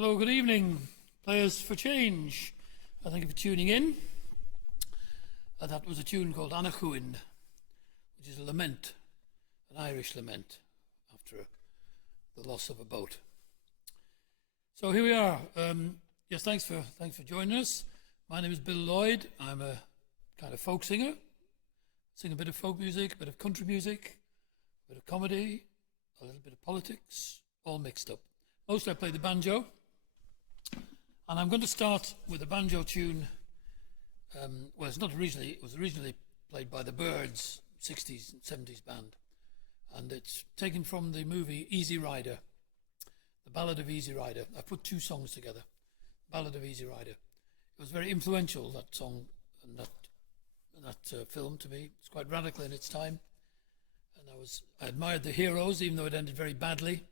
Hello, good evening, players for change. Thank you for tuning in. That was a tune called Anakuind, which is a lament, an Irish lament after the loss of a boat. So here we are. Yes, thanks for joining us. My name is Bill Lloyd. I'm a kind of folk singer. Sing a bit of folk music, a bit of country music, a bit of comedy, a little bit of politics, all mixed up. Mostly I play the banjo. And I'm going to start with a banjo tune. Well, it was originally played by the Byrds, 60s and 70s band. And it's taken from the movie Easy Rider, the Ballad of Easy Rider. I put two songs together, Ballad of Easy Rider. It was very influential, that song and that film to me. It's quite radical in its time. And I admired the heroes, even though it ended very badly.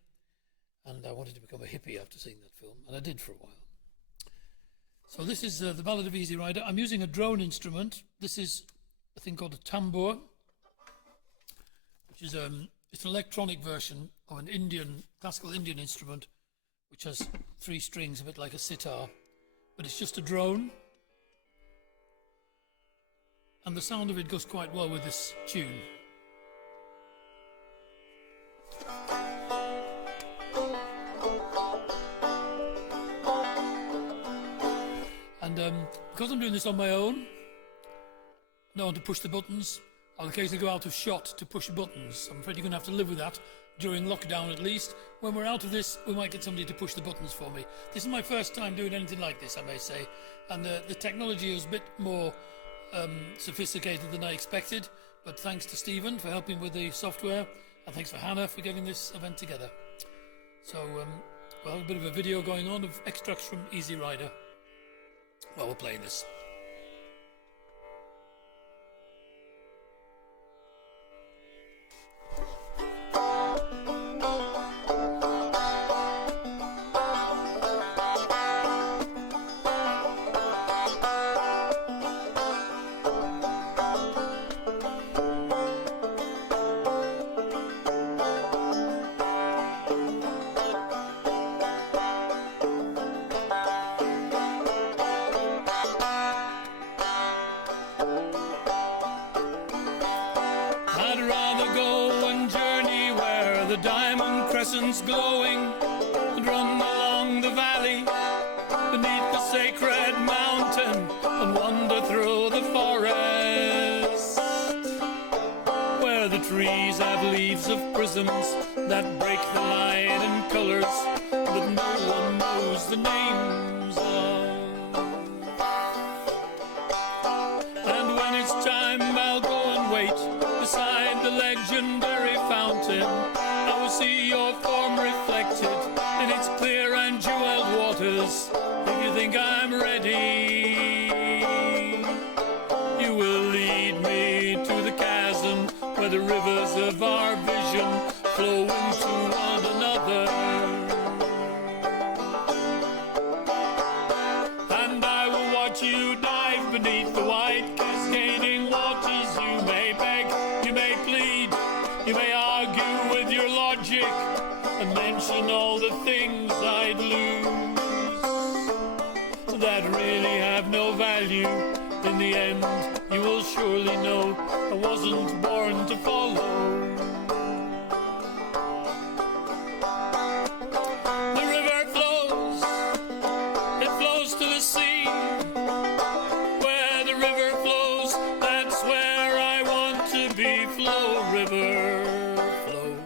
And I wanted to become a hippie after seeing that film, and I did for a while. So this is the Ballad of Easy Rider. I'm using a drone instrument. This is a thing called a tambour, which is it's an electronic version of an classical Indian instrument, which has 3 strings, a bit like a sitar, but it's just a drone. And the sound of it goes quite well with this tune. And because I'm doing this on my own, no one to push the buttons, I'll occasionally go out of shot to push buttons. I'm afraid you're going to have to live with that during lockdown at least. When we're out of this, we might get somebody to push the buttons for me. This is my first time doing anything like this, I may say. And the technology is a bit more sophisticated than I expected. But thanks to Stephen for helping with the software. And thanks for Hannah for getting this event together. So we'll have a bit of a video going on of extracts from Easy Rider while we're playing this. Glowing and run along the valley beneath the sacred mountain and wander through the forest where the trees have leaves of prisms that break the light in colors that no one knows the names of. And when it's time, I'll go and wait beside the legendary fountain. I will see your form reflected in its clear and jeweled waters. If you think I'm ready, you will lead me to the chasm where the rivers of our vision flow into one another. And I will watch you dive beneath the white cascading waters. You may beg, you may plead, you may argue with your logic and mention all the things I'd lose that really have no value. In the end, you will surely know I wasn't born to follow. The river flows, it flows to the sea. Where the river flows, that's where I want to be. Flow, river, flow.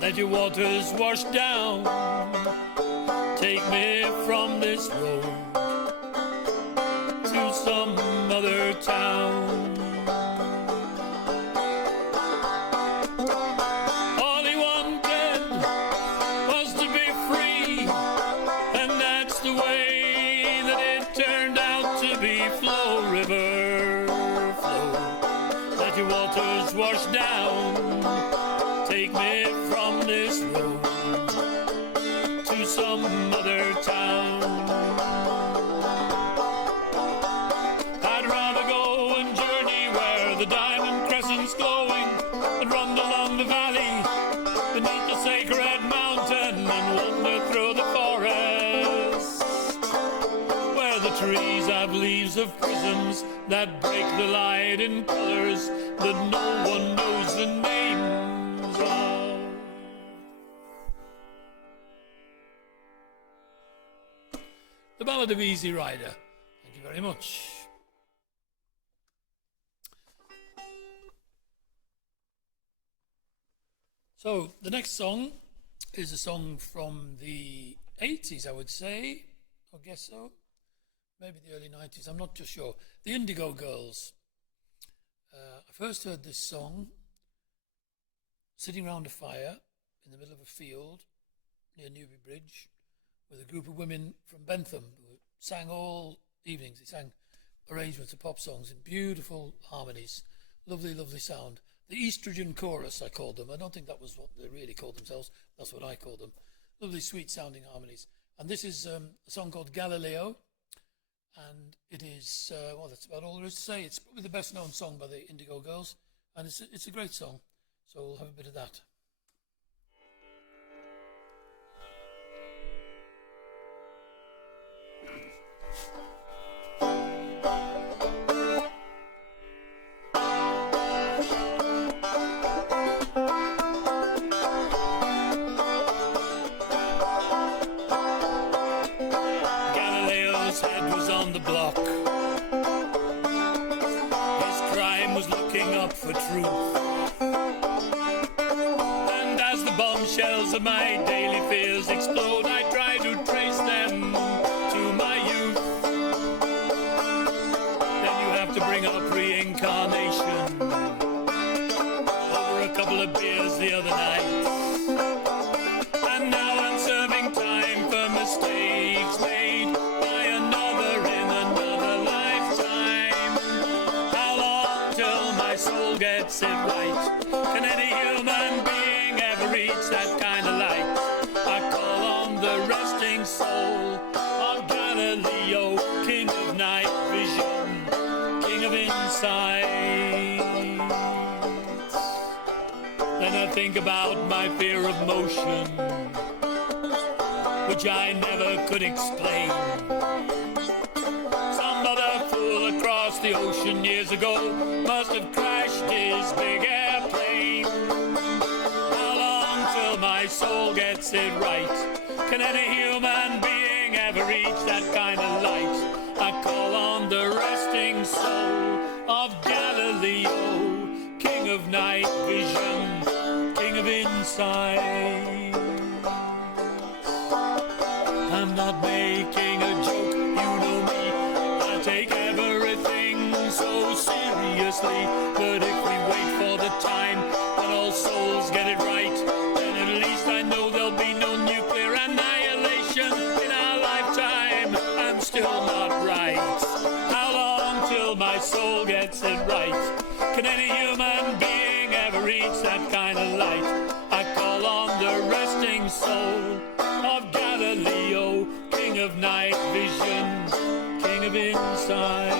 Let your waters wash down. Take me from this road to some other town. All he wanted was to be free, and that's the way that it turned out to be. Flow, river, flow. Let your waters wash down. Take me from this road to some other town. I'd rather go and journey where the diamond crescent's glowing and run along the valley beneath the sacred mountain and wander through the forest leaves of prisms that break the light in colors that no one knows the names of. The Ballad of Easy Rider. Thank you very much. So the next song is a song from the 80s, I would say. I guess so. Maybe the early 90s, I'm not too sure. The Indigo Girls. I first heard this song sitting round a fire in the middle of a field near Newby Bridge with a group of women from Bentham who sang all evenings. They sang arrangements of pop songs in beautiful harmonies. Lovely, lovely sound. The Estrogen Chorus, I called them. I don't think that was what they really called themselves. That's what I called them. Lovely, sweet sounding harmonies. And this is a song called Galileo. And it is, well, that's about all there is to say. It's probably the best known song by the Indigo Girls. And it's a great song. So we'll have a bit of that. Galileo's head was on the block. His crime was looking up for truth. And as the bombshells of my daily fears explode, I try to trace them to my youth. Then you have to bring up reincarnation over a couple of beers the other night. And now I'm serving time for mistakes made by another in another lifetime. How long till my soul gets it right? Can any human being ever reach that kind of light? I call on the resting soul of Galileo, king of night vision, king of insight. Then I think about my fear of motion, which I never could explain. Some other fool across the ocean years ago must have crashed his big airplane. How long till my soul gets it right? Can any human being ever reach that kind of light? I call on the resting soul of Galileo, king of night vision, king of insight. I'm not making a joke, you know me. I take everything so seriously. But if we wait for the time when all souls get it right, then at least I know there'll be no nuclear annihilation in our lifetime. I'm still not right. How long till my soul gets it right? Can any human being ever reach that kind of light? I call on the resting soul of Galileo, king of night vision, king of insight.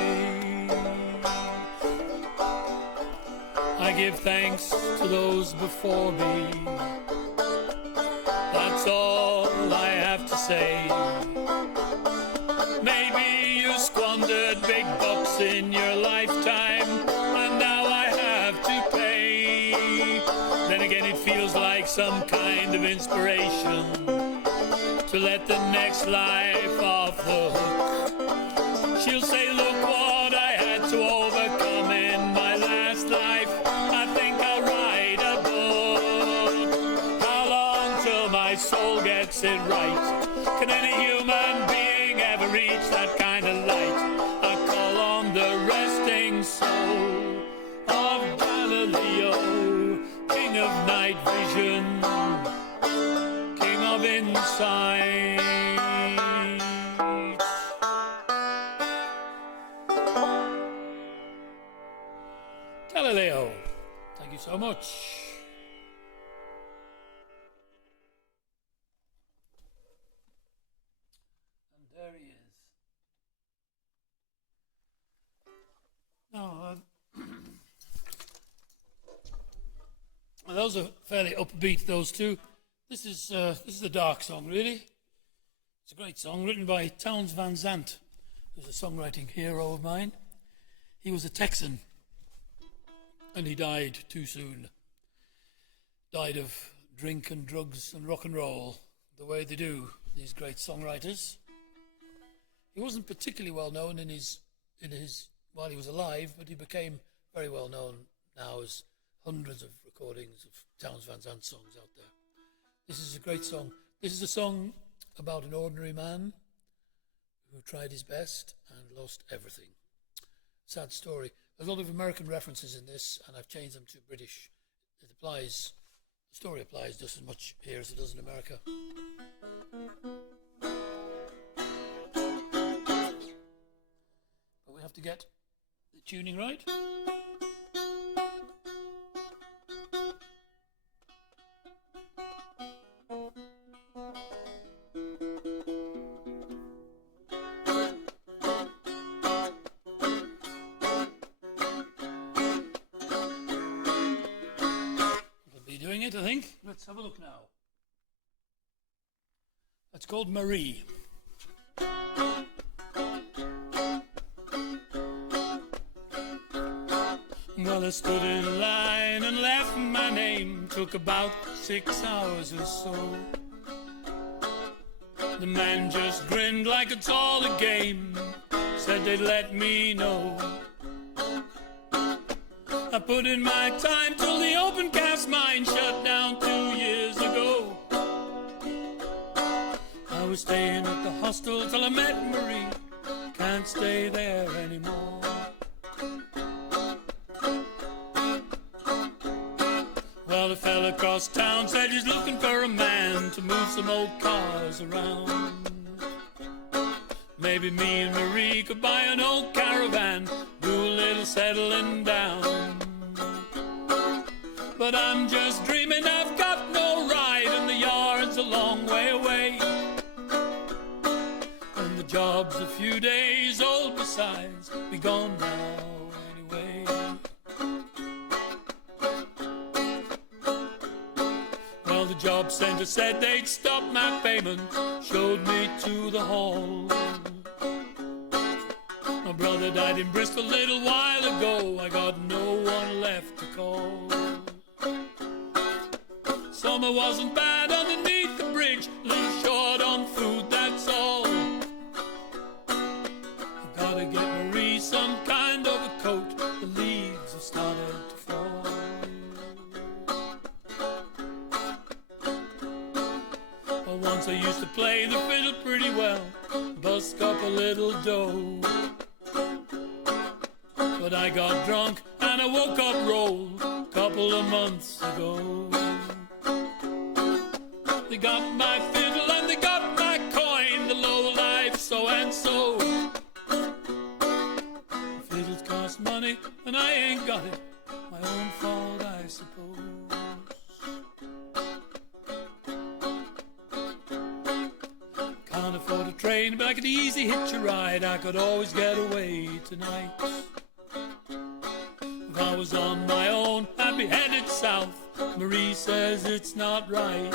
I give thanks to those before me. That's all I have to say. Maybe you squandered big bucks in your lifetime, and now I have to pay. Then again, it feels like some kind of inspiration to let the next life off the hook. She'll say, look what I had to overcome in my last life. I think I'll write a book. How long till my soul gets it right? Can any human being ever reach that kind of light? I call on the resting soul of Galileo, king of night vision, king of insight. Galileo, thank you so much. And there he is. Now, those are fairly upbeat, those two. This is a dark song, really. It's a great song written by Townes Van Zandt, who's a songwriting hero of mine. He was a Texan, and he died too soon. Died of drink and drugs and rock and roll, the way they do, these great songwriters. He wasn't particularly well known in his while he was alive, but he became very well known now as hundreds of recordings of Townes Van Zandt songs out there. This is a great song. This is a song about an ordinary man who tried his best and lost everything. Sad story. There's a lot of American references in this, and I've changed them to British. The story applies just as much here as it does in America. But we have to get the tuning right. I think. Let's have a look now. It's called Marie. Well, I stood in line and left my name. Took about 6 hours or so. The man just grinned like it's all a game. Said they'd let me know. I put in my time till the open cast mine shut down 2 years ago. I was staying at the hostel till I met Marie. Can't stay there anymore. Well, a fella across town said he's looking for a man to move some old cars around. Maybe me and Marie could buy an old caravan, do a little settling down. But I'm just dreaming, I've got no ride, and the yard's a long way away. And the job's a few days old besides, be gone now anyway. Well, the job center said they'd stop my payment, showed me to the hall. My brother died in Bristol a little while ago, I got no one left to call. Summer wasn't bad underneath the bridge, a little short on food, that's all. I've gotta get Marie some kind of a coat, the leaves have started to fall. Well, once I used to play the fiddle pretty well, busk up a little dough. But I got drunk and I woke up rolled a couple of months ago. They got my fiddle and they got my coin, the low life so and so. The fiddles cost money and I ain't got it, my own fault I suppose. Can't afford a train, but I could easy hitch a ride, I could always get away tonight. If I was on my own, I'd be headed south, Marie says it's not right.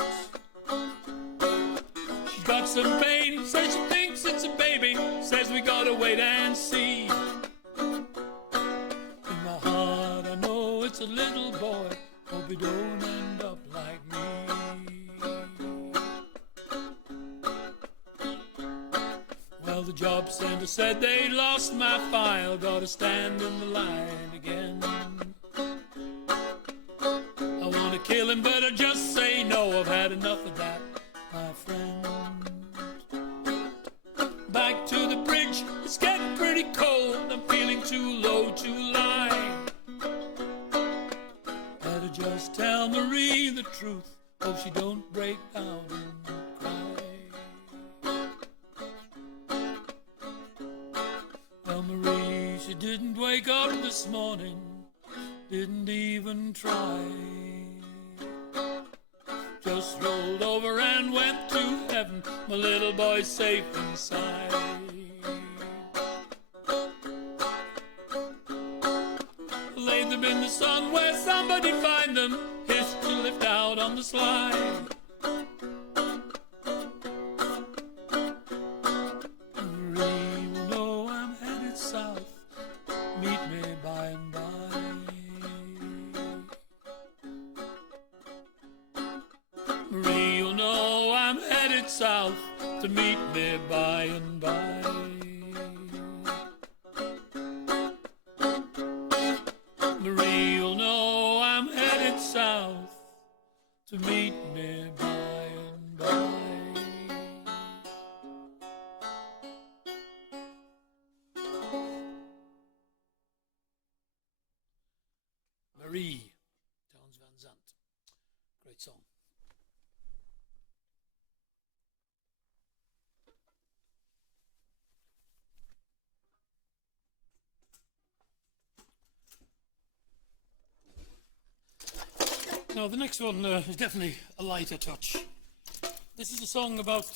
She's got some pain, says she thinks it's a baby, says we gotta wait and see. In my heart I know it's a little boy, hope he don't end up like me. Well, the job center said they lost my file, gotta stand in the line again. I wanna kill him, but I just say no, I've had enough of that, my friend. Back to the bridge, it's getting pretty cold, I'm feeling too low to lie. Better just tell Marie the truth, hope she don't break down and cry. Well, Marie, she didn't wake up this morning, didn't even try. Just rolled over and went to heaven, my little boy's safe inside. Laid them in the sun where somebody find them, hitched to lift out on the slide. Marie will know meet me by and by. Marie, you'll know I'm headed south to meet me by and by. Marie, you'll know I'm headed south to meet me by and by. Marie, Townes Van Zandt. Great song. Now, the next one is definitely a lighter touch. This is a song about,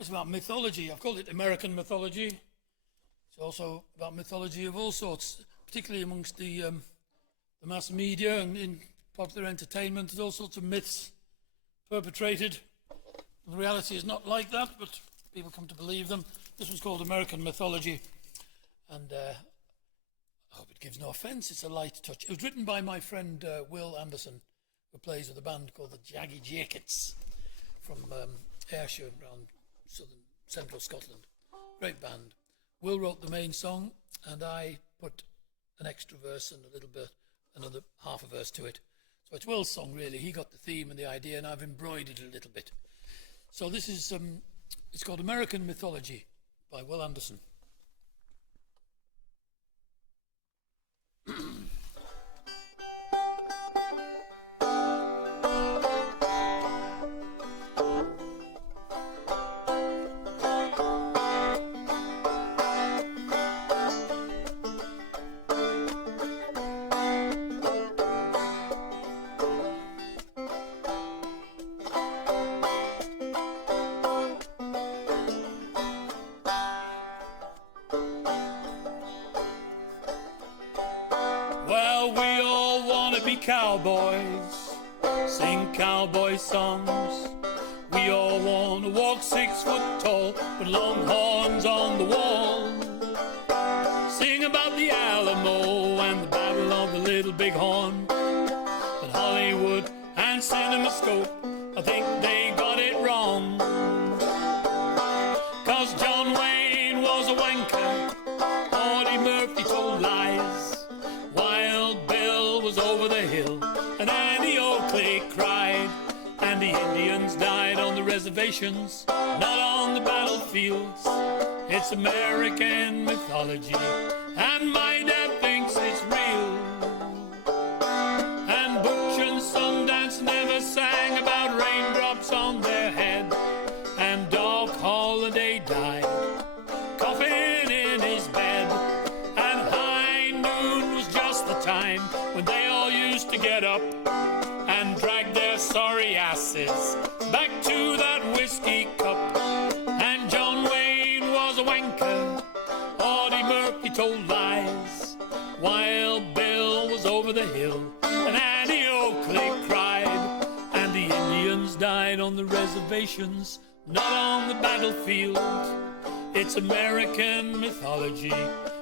it's about mythology. I've called it American mythology. It's also about mythology of all sorts, particularly amongst the mass media and in popular entertainment. There's all sorts of myths perpetrated. The reality is not like that, but people come to believe them. This was called American mythology, and I hope it gives no offence. It's a light touch. It was written by my friend Will Anderson, who plays with a band called the Jaggy Jackets from Ayrshire, around central Scotland. Great band. Will wrote the main song, and I put an extra verse and a little bit, another half a verse to it. So it's Will's song, really. He got the theme and the idea, and I've embroidered it a little bit. So this is, it's called American Mythology by Will Anderson. Cowboys, sing cowboy songs. We all want to walk 6 foot tall with long horns on the wall. Sing about the Alamo and the Battle of the Little Big Horn. But Hollywood and CinemaScope, I think they got it wrong. 'Cause John Wayne was a wanker, Audie Murphy told lies, Wild Bill was over the hill, and Annie Oakley cried, and the Indians died on the reservations, not on the battlefields. It's American mythology, and my dad thinks it's real. And Butch and Sundance never sang about raindrops on their head, and Doc Holliday died, coughing in his bed. And high noon was just the time when they all used to get up and drag their sorry asses back to that whiskey cup. And John Wayne was a wanker, Audie Murphy told lies, Wild Bill was over the hill, and Annie Oakley cried, and the Indians died on the reservations, not on the battlefield. It's American mythology,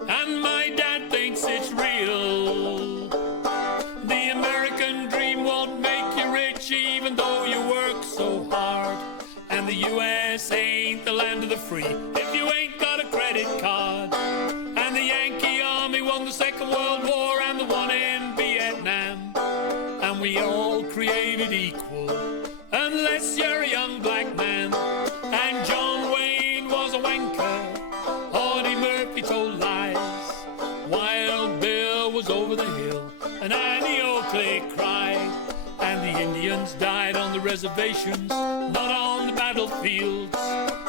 and my dad thinks it's real. The American dream won't make you rich even though you work so hard. And the US ain't the land of the free if you ain't got a credit card. And the Yankee Army won the Second World War and the one in Vietnam. And we all created equal unless you're a young black man. And John Wayne was a wanker, Audie Murphy told lies, Wild Bill was over the hill, and Annie Oakley cried, and the Indians died on the reservations, not on the battlefields.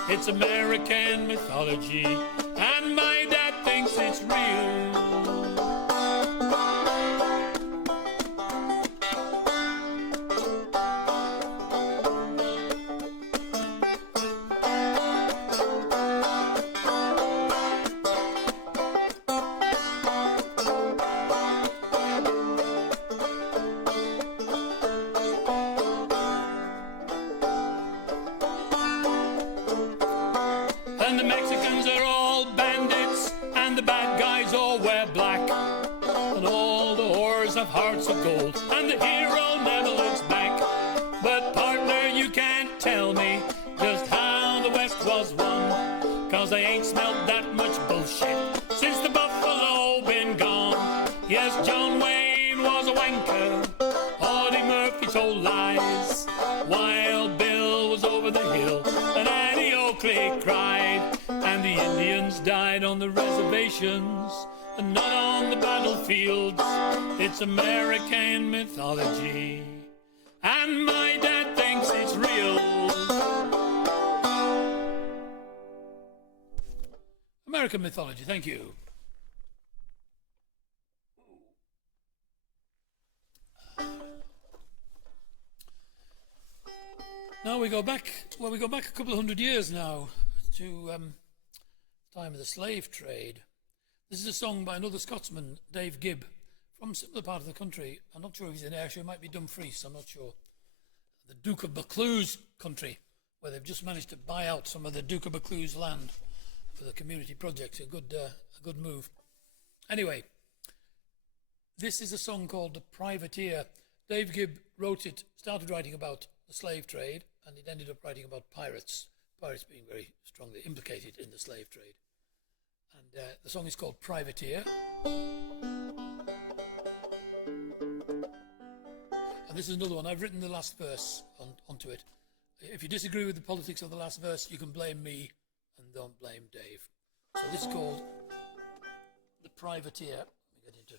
It's American mythology, and my dad thinks it's real. and the bad guys all wear black, and all the whores have hearts of gold, and the hero never looks back. But partner, you can't tell me just how the West was won, 'cause I ain't smelled that much bullshit since the buffalo been gone. Yes, John Wayne was a wanker, Audie Murphy told lies, Wild Bill was over the hill, and Annie Oakley cried, and the Indians died on the reservations and not on the battlefields. It's American mythology, and my dad thinks it's real. American mythology, thank you. Now we go back a couple of hundred years now to the time of the slave trade. This is a song by another Scotsman, Dave Gibb, from a similar part of the country. I'm not sure if he's in Ayrshire, it might be Dumfries, I'm not sure. The Duke of Buccleuch's country, where they've just managed to buy out some of the Duke of Buccleuch's land for the community project. A good move. Anyway, this is a song called The Privateer. Dave Gibb wrote it, started writing about the slave trade, and it ended up writing about pirates being very strongly implicated in the slave trade. And the song is called Privateer. And this is another one. I've written the last verse onto it. If you disagree with the politics of the last verse, you can blame me and don't blame Dave. So this is called The Privateer. Let me get into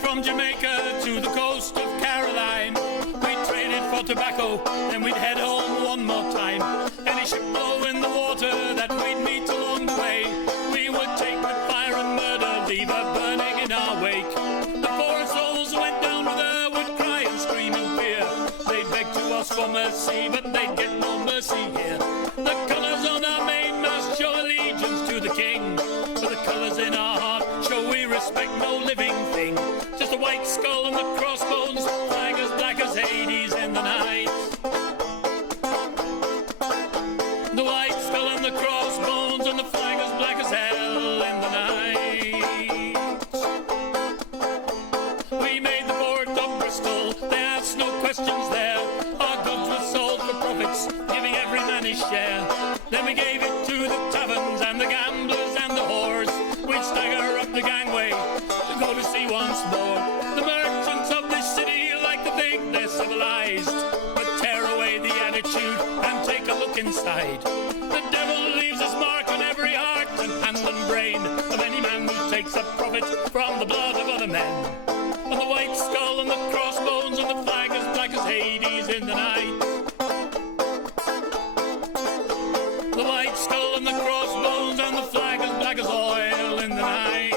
from Jamaica to the coast of Caroline. We traded for tobacco, then we'd head home one more time. Any ship blow in the water that we'd meet along the way, we would take with fire and murder, leave her burning in our wake. The poor souls who went down with her would cry and scream in fear. They'd beg to us for mercy, but they'd get no mercy here. The colours on our mainmast show allegiance to the king, but the colours in our heart show we respect no living thing. Just a white skull and the crossbones, flag as black as Hades in the night. The white skull and the crossbones and the flag as black as hell in the night. We made the port of Bristol, they asked no questions there. Our goods were sold for profits, giving every man his share. Then we gave it to the taverns and the gamblers and the whores. We'd stagger up the gangway to go to sea once more. The merchants of this city like to think they're civilized, but tear away the attitude and take a look inside. The devil leaves his mark on every heart and hand and brain of any man who takes a profit from the blood of other men. And the white skull and the crossbones and the flag as black as Hades in the night. The white skull and the crossbones and the flag as black as oil in the night.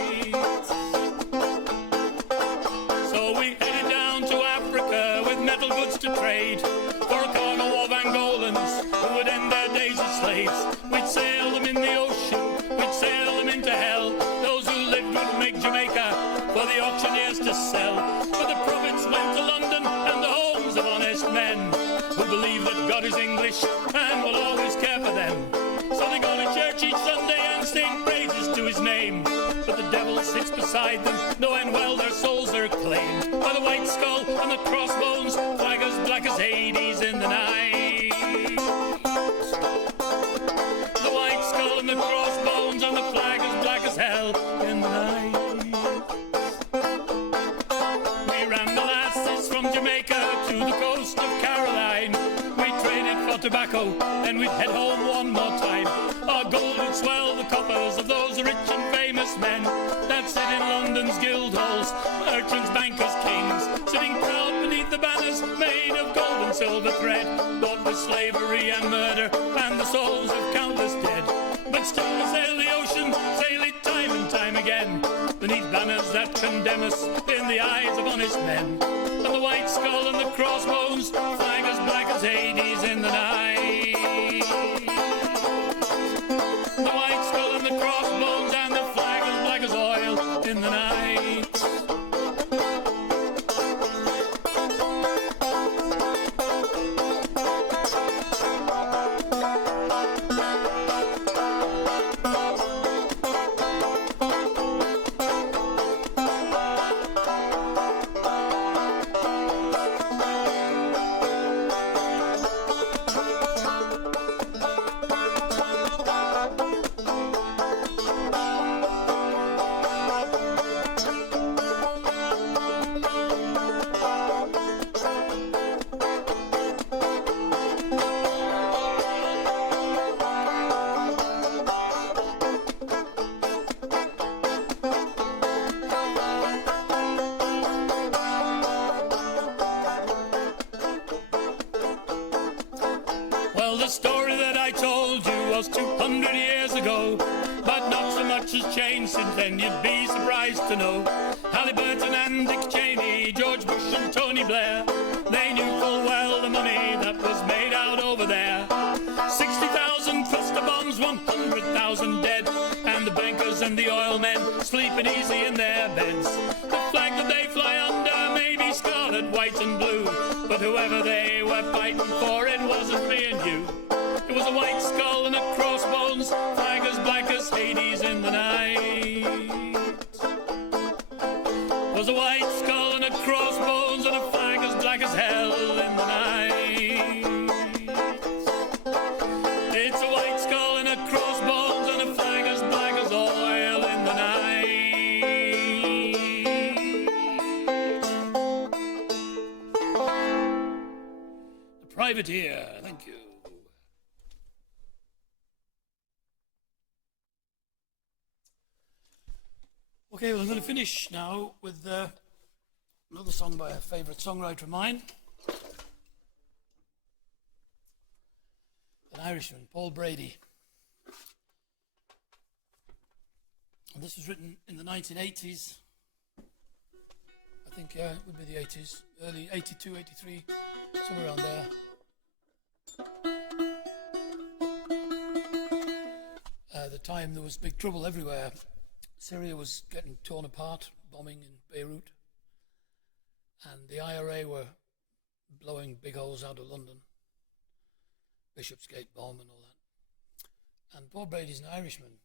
So we headed down to Africa with metal goods to trade, for a cargo of Angolans who would end their days as slaves. We'd sail them in the ocean, we'd sail them into hell. Those who lived would make Jamaica for the auctioneers to sell. But the profits went to London and the homes of honest men who believe that God is English and will always care for them. So they go to church each Sunday and sing praises to his name. But the devil sits beside them, knowing well their souls are claimed by the white skull and the crossbones, flag as black as Hades in the night. The white skull and the crossbones and the flag as black as hell in the night. We ran molasses from Jamaica to the coast of Caroline. We traded for tobacco, then we'd head home one more time. Our gold would swell the coffers of those rich and famous men that sit in London's guild halls, merchants, bankers, kings, sitting proud beneath the banners made of gold and silver thread, bought with slavery and murder and the souls of countless dead. But still we sail the ocean, sail it time and time again, beneath banners that condemn us in the eyes of honest men. And the white skull and the crossbones, flag as black as Hades in the night. 200 years ago, but not so much has changed since then. You'd be surprised to know Halliburton and Dick Cheney, George Bush and Tony Blair, they knew full well the money that was made out over there. 60,000 cluster bombs, 100,000 dead, and the bankers and the oil men sleeping easy in their beds. The flag that they fly under may be scarlet, white and blue, but whoever they were fighting for, it wasn't me and you. It was a white skull and a crossbones, flag as black as Hades in the night. It was a white skull and a crossbones and a flag as black as hell in the night. It's a white skull and a crossbones and a flag as black as oil in the night. The Privateer, thank you. Okay, well, I'm going to finish now with another song by a favourite songwriter of mine, an Irishman, Paul Brady. And this was written in the 1980s. I think, yeah, it would be the 80s, early 82, 83, somewhere around there. At the time, there was big trouble everywhere. Syria was getting torn apart, bombing in Beirut, and the IRA were blowing big holes out of London, Bishopsgate bomb and all that. And Paul Brady's an Irishman,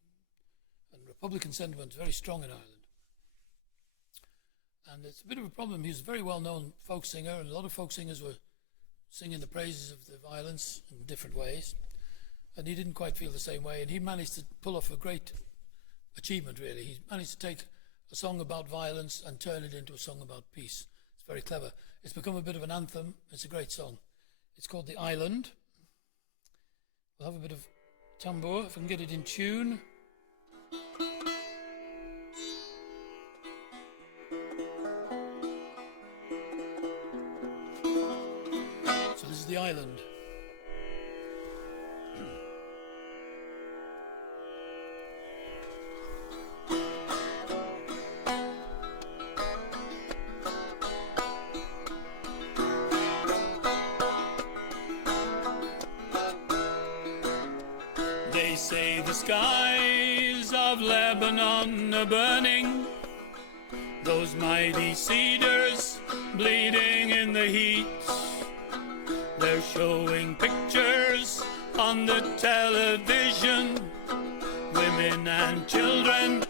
and Republican sentiment is very strong in Ireland. And it's a bit of a problem. He was a very well-known folk singer, and a lot of folk singers were singing the praises of the violence in different ways, and he didn't quite feel the same way, and he managed to pull off a great achievement, really. He managed to take a song about violence and turn it into a song about peace. It's very clever. It's become a bit of an anthem. It's a great song. It's called The Island. We'll have a bit of tambour, if I can get it in tune. So this is The Island. They say the skies of Lebanon are burning, those mighty cedars bleeding in the heat. They're showing pictures on the television, women and children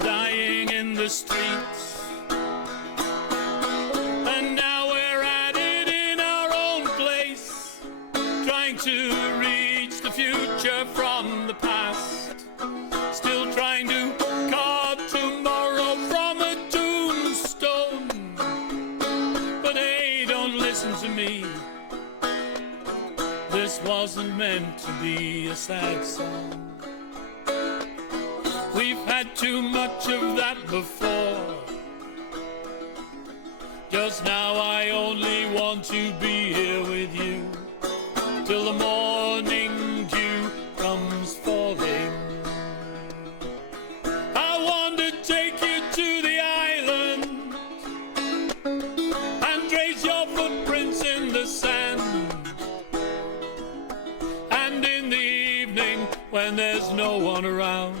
dying in the streets. And now we're at it in our own place, trying to reach the future from the past, still trying to carve tomorrow from a tombstone. But hey, don't listen to me, this wasn't meant to be a sad song. We've had too much of that before. Just now I only want to be here with you till the morning dew comes falling. I want to take you to the island and trace your footprints in the sand. And in the evening, when there's no one around,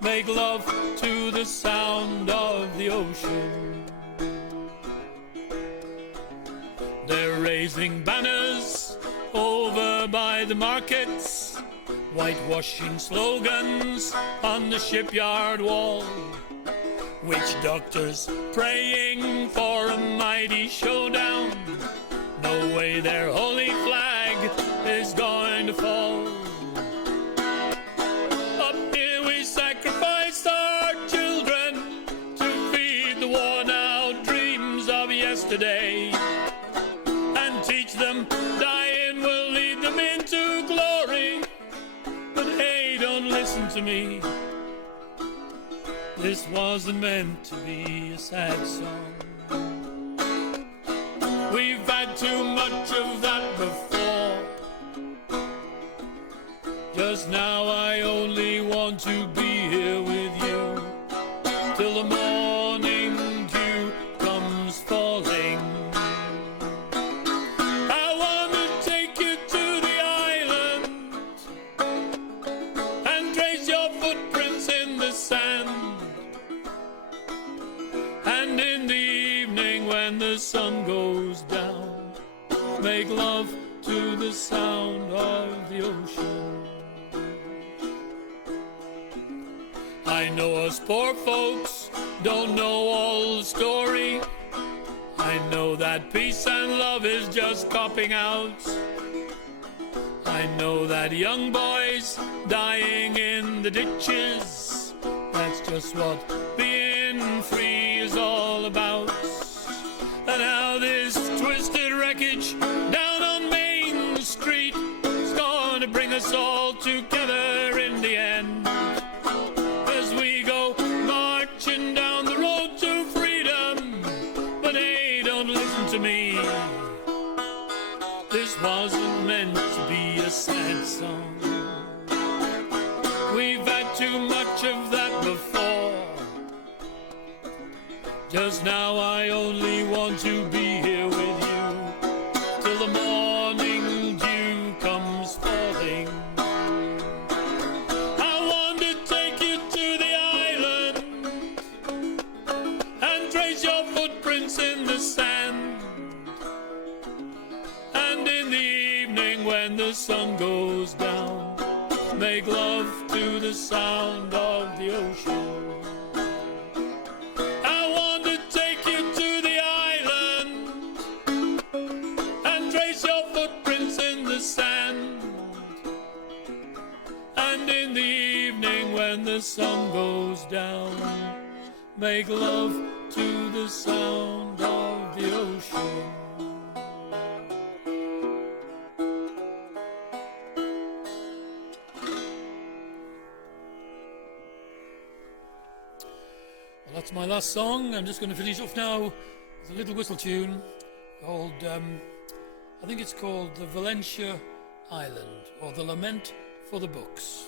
make love to the sound of the ocean. They're raising banners over by the markets, whitewashing slogans on the shipyard wall, witch doctors praying for a mighty showdown. No way their holy flag is going to fall. Up here we sacrifice our children to feed the worn-out dreams of yesterday, and teach them dying will lead them into glory. But hey, don't listen to me, this wasn't meant to be a sad song. We've had too much of that before. Just Just now I only want to be here with you till the morning dew comes falling. I want to take you to the island and trace your footprints in the sand. And in the evening when the sun goes down, make love to the sound of the ocean. I know us poor folks don't know all the story. I know that peace and love is just copping out. I know that young boys dying in the ditches, that's just what being free is all about. And how this twisted wreckage down on Main Street is going to bring us all together in the end, as we go marching down the road to freedom. But hey, don't listen to me, this wasn't meant to be a sad song. We've had too much of that before. Just now I only want to be here with you till the morning dew comes falling. I want to take you to the island and trace your footprints in the sand. And in the evening when the sun goes down, make love to the sound of the ocean. When the sun goes down, make love to the sound of the ocean. Well, that's my last song. I'm just going to finish off now with a little whistle tune called, I think it's called the Valencia Island, or the Lament for the Books.